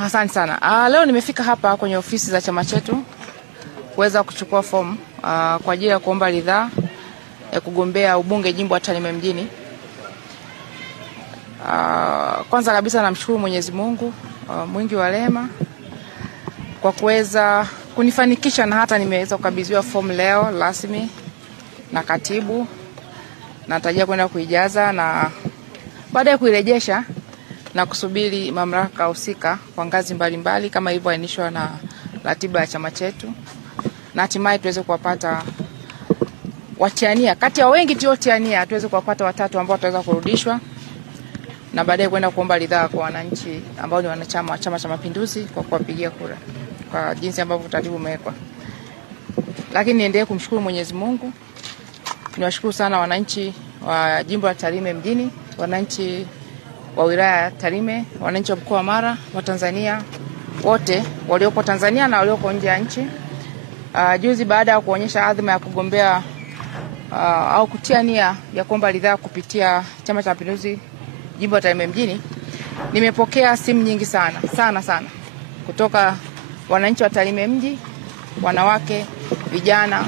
Asante sana. Leo nimefika hapa kwenye ofisi za chama chetu kuweza kuchukua fomu kwa ajili ya kuomba ridhaa ya kugombea ubunge jimbo la Tarime mjini. Kwanza kabisa namshukuru Mwenyezi Mungu mwingi wa rehema kwa kuweza kunifanikisha na hata nimeweza kukabidhiwa fomu leo rasmi na katibu. Natarajia kwenda kuijaza na baadaye kuirejesha na kusubiri mamlaka husika kwa ngazi mbalimbali kama ilivyoainishwa na ratiba ya chama chetu, na hatimaye tuweze kuwapata watiania kati ya wengi tuliotiania, tuweze kuwapata watatu ambao wataweza kurudishwa na baadaye kwenda kuomba ridhaa kwa wananchi ambao ni wanachama wa Chama cha Mapinduzi kwa kuwapigia kura kwa jinsi ambavyo utaratibu umewekwa. Lakini niendelee kumshukuru Mwenyezi Mungu. Niwashukuru sana wananchi wa jimbo la Tarime mjini, wananchi wa wilaya ya Tarime, wananchi wa mkoa wa Mara, wa Tanzania wote waliopo Tanzania na walioko nje ya nchi. Juzi baada ya kuonyesha adhima ya kugombea au kutia nia ya kuomba ridhaa kupitia Chama cha Mapinduzi jimbo la Tarime mjini, nimepokea simu nyingi sana kutoka wananchi wa Tarime mji, wanawake, vijana,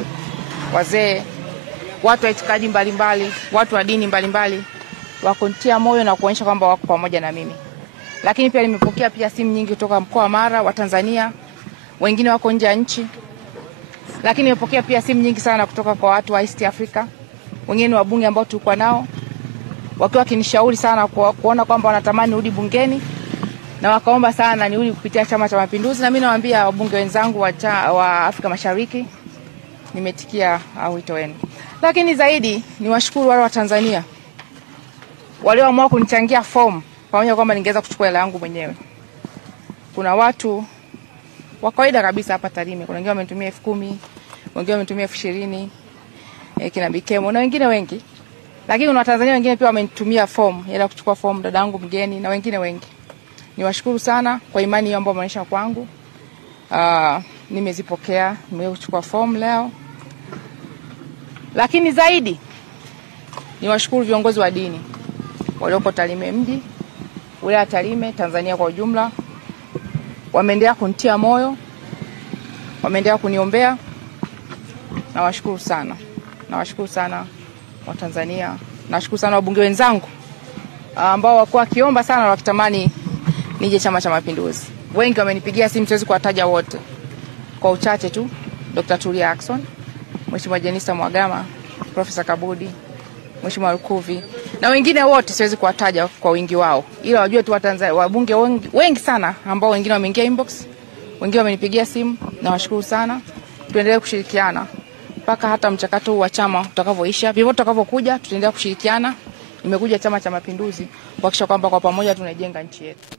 wazee, watu wa itikadi mbalimbali, watu wa dini mbalimbali, wakunitia moyo na kuonyesha kwamba wako pamoja na mimi. Lakini pia nimepokea pia simu nyingi kutoka mkoa wa Mara, wa Tanzania, wengine wako nje ya nchi. Lakini nimepokea pia simu nyingi sana kutoka kwa watu wa East Africa, wengine wabunge ambao tulikuwa nao, wakiwa kinishauri sana kuona kwamba wanatamani nirudi bungeni na wakaomba sana nirudi kupitia Chama cha Mapinduzi, na mimi nawaambia wabunge wenzangu wa Afrika Mashariki nimetikia wito wenu. Lakini zaidi niwashukuru wale wa Tanzania walioamua kunichangia fomu pamoja kwamba ningeweza kuchukua hela yangu mwenyewe. Kuna watu wa kawaida kabisa hapa Tarime, kuna wengine wamenitumia 10,000, wengine wamenitumia 20,000, kina Bikemo na wengine wengi. Lakini kuna Watanzania wengine pia wamenitumia fomu ili kuchukua fomu, dadangu mgeni na wengine wengi. Niwashukuru sana kwa imani hiyo ambayo wameonyesha kwangu. Nimezipokea, nimechukua fomu leo. Lakini zaidi niwashukuru viongozi wa dini walioko Tarime mji, wilaya ya Tarime, Tanzania kwa ujumla. Wameendelea kunitia moyo, wameendelea kuniombea. Nawashukuru sana. Nawashukuru sana wa Tanzania. Nawashukuru sana wabunge wenzangu ambao walikuwa wakiomba sana wakitamani nije Chama cha Mapinduzi. Wengi wamenipigia simu, siwezi kuwataja wote. Kwa uchache tu, Dr. Tulia Ackson, Mheshimiwa Jenista Mhagama, Profesa Kabudi, Mheshimiwa Lukuvi na wengine wote siwezi kuwataja kwa wingi wao. Ila wajue tu wabunge wengi sana ambao wengine wameingia inbox, wengine wamenipigia simu. Nawashukuru sana. Tuendelee kushirikiana mpaka hata mchakato wa chama utakavyoisha. Vivyo tutakavyokuja tutaendelea kushirikiana. Nimekuja Chama cha Mapinduzi kuhakikisha kwamba kwa pamoja tunajenga nchi yetu.